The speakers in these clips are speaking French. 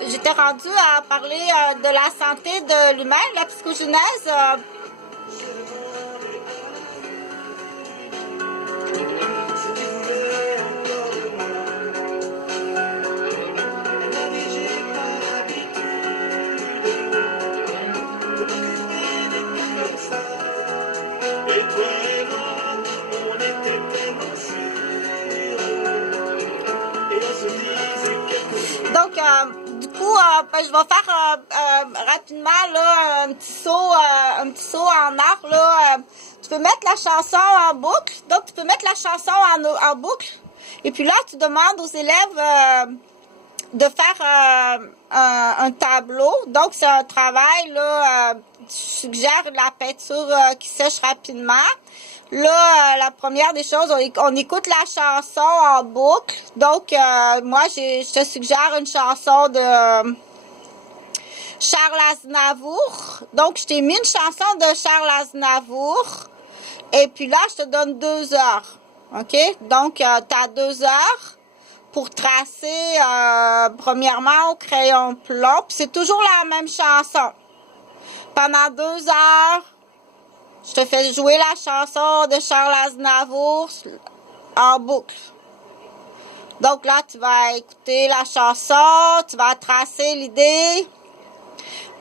J'étais rendue à parler de la santé de l'humain, la psychogenèse. Donc, du coup, ben, je vais faire rapidement là, un petit saut en art. Là, tu peux mettre la chanson en boucle. Donc, tu peux mettre la chanson en boucle. Et puis là, tu demandes aux élèves de faire un tableau. Donc, c'est un travail, là, tu suggères de la peinture qui sèche rapidement. Là, la première des choses, on écoute la chanson en boucle. Donc, moi, je te suggère une chanson de Charles Aznavour. Donc, je t'ai mis une chanson de Charles Aznavour. Et puis là, je te donne 2 heures. OK? Donc, tu as 2 heures pour tracer, premièrement, au crayon plomb. Puis c'est toujours la même chanson. Pendant 2 heures, je te fais jouer la chanson de Charles Aznavour en boucle. Donc là, tu vas écouter la chanson, tu vas tracer l'idée.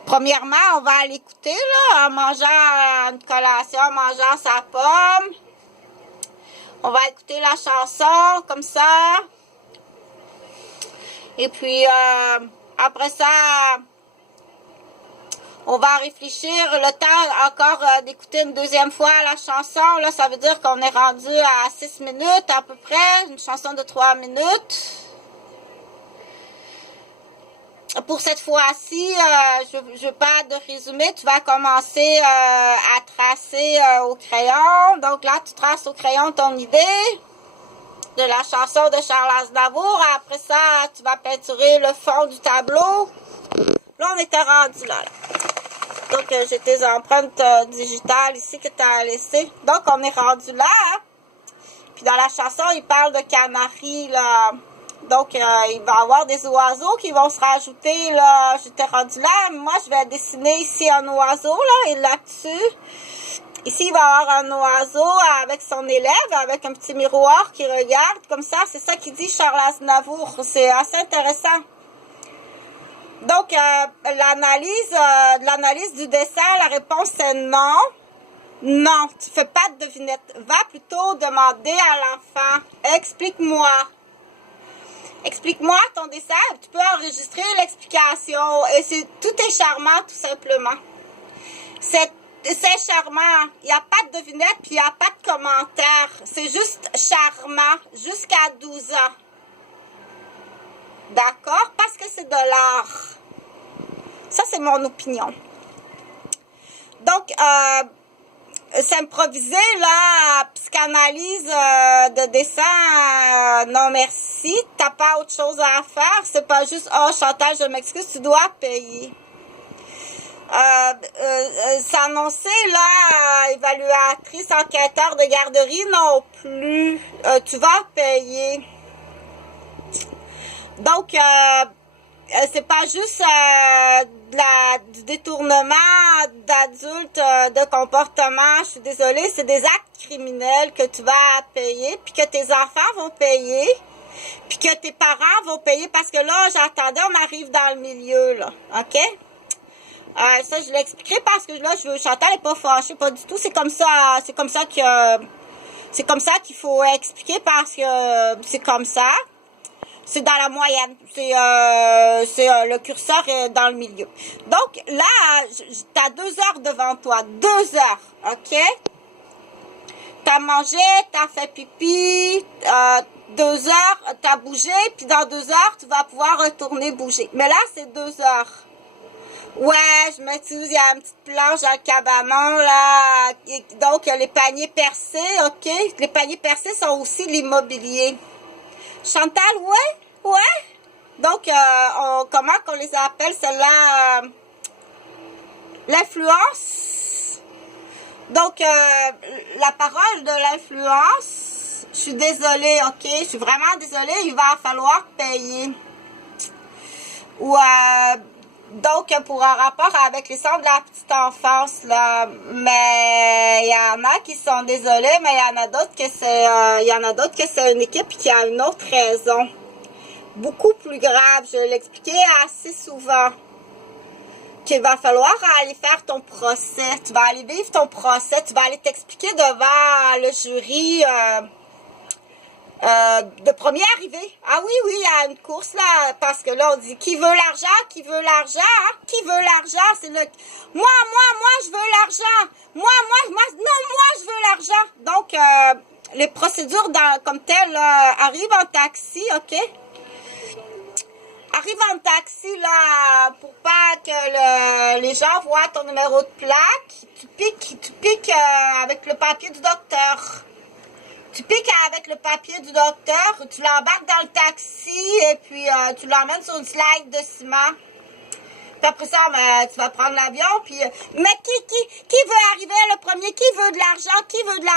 Premièrement, on va l'écouter là, en mangeant une collation, en mangeant sa pomme. On va écouter la chanson comme ça. Et puis, après ça, on va réfléchir le temps encore d'écouter une deuxième fois la chanson. Là, ça veut dire qu'on est rendu à 6 minutes à peu près. Une chanson de 3 minutes. Pour cette fois-ci, je veux pas de résumé. Tu vas commencer à tracer au crayon. Donc là, tu traces au crayon ton idée de la chanson de Charles Aznavour. Après ça, tu vas peinturer le fond du tableau. Là, on était rendu là. Donc, j'ai tes empreintes digitales ici que tu as laissées. Donc, on est rendu là. Hein? Puis dans la chanson, il parle de canaries, là. Donc, il va y avoir des oiseaux qui vont se rajouter, là. J'étais rendu là. Moi, je vais dessiner ici un oiseau, là, et là-dessus. Ici, il va y avoir un oiseau avec son élève, avec un petit miroir qui regarde. Comme ça, c'est ça qu'il dit Charles Aznavour. C'est assez intéressant. Donc, l'analyse du dessin, la réponse est non. Non, tu fais pas de devinette. Va plutôt demander à l'enfant. Explique-moi. Explique-moi ton dessin. Tu peux enregistrer l'explication. Et tout est charmant, tout simplement. C'est charmant. Il n'y a pas de devinette, puis il n'y a pas de commentaire. C'est juste charmant jusqu'à 12 ans. D'accord? Parce que c'est de l'art. Ça, c'est mon opinion. Donc, c'est improvisé, là, psychanalyse de dessin, non merci. T'as pas autre chose à faire. C'est pas juste, oh, Chantal, je m'excuse, tu dois payer. C'est annoncé, là, évaluatrice, enquêteur de garderie, non plus. Tu vas payer. Donc, c'est pas juste du détournement d'adultes de comportement, je suis désolée, c'est des actes criminels que tu vas payer, puis que tes enfants vont payer, puis que tes parents vont payer, parce que là, j'attendais, on arrive dans le milieu, là, OK? Ça, je l'expliquerai parce que là, Chantal n'est pas fâchée, pas du tout, c'est comme ça qu'il faut expliquer parce que c'est comme ça. C'est dans la moyenne. C'est le curseur est dans le milieu. Donc, là, t'as 2 heures devant toi. 2 heures, OK? T'as mangé, t'as fait pipi, 2 heures, t'as bougé, puis dans 2 heures, tu vas pouvoir retourner bouger. Mais là, c'est 2 heures. Ouais, je m'excuse, il y a une petite planche dans le cabanon, là. Donc, les paniers percés, OK? Les paniers percés sont aussi l'immobilier. Chantal, ouais. Donc, comment qu'on les appelle, celle-là? L'influence. Donc, la parole de l'influence, je suis désolée, OK? Je suis vraiment désolée, il va falloir payer. Ou donc pour un rapport avec les centres de la petite enfance, là. Mais il y en a qui sont désolés, mais il y en a d'autres que c'est une équipe qui a une autre raison. Beaucoup plus grave, je l'ai expliqué assez souvent. Qu'il va falloir aller faire ton procès. Tu vas aller vivre ton procès. Tu vas aller t'expliquer devant le jury de premier arrivé. Ah oui, il y a une course là, parce que là, on dit qui veut l'argent, qui veut l'argent, hein? Qui veut l'argent, c'est le... Moi, je veux l'argent. Moi, je veux l'argent. Donc, les procédures comme telles arrivent en taxi, OK? Arrive en taxi, là, pour pas que les gens voient ton numéro de plaque. Tu piques avec le papier du docteur. Tu piques avec le papier du docteur, tu l'embarques dans le taxi et puis tu l'emmènes sur une slide de ciment. Puis après ça, tu vas prendre l'avion. Puis, mais qui veut arriver le premier? Qui veut de l'argent? Qui veut de l'argent?